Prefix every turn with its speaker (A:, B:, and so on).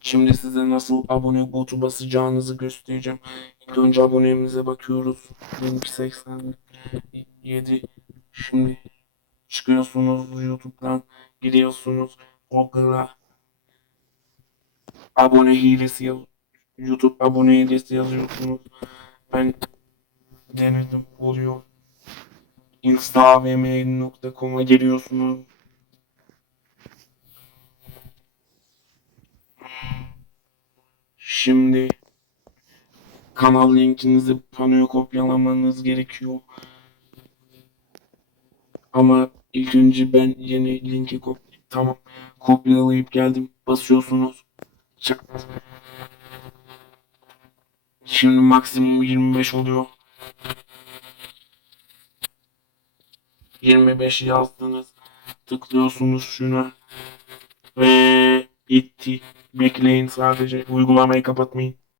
A: Şimdi size nasıl abone butu basacağınızı göstereceğim. İlk önce abonemize bakıyoruz. Benimki 87. Şimdi çıkıyorsunuz YouTube'dan gidiyorsunuz Google'a abone hilesi yaz YouTube abone hilesi yazıyorsunuz. Ben denedim oluyor. instaavm.com'a giriyorsunuz. Şimdi kanal linkinizi panoya kopyalamanız gerekiyor. Ama ilk önce ben yeni linki kop tamam kopyalayıp geldim. Basıyorsunuz. Çak. Şimdi maksimum 25 oluyor. 25 yazdınız. Tıklıyorsunuz şuna. Ve bitti. Bekleyin sadece. Uygulamayı kapatmayın.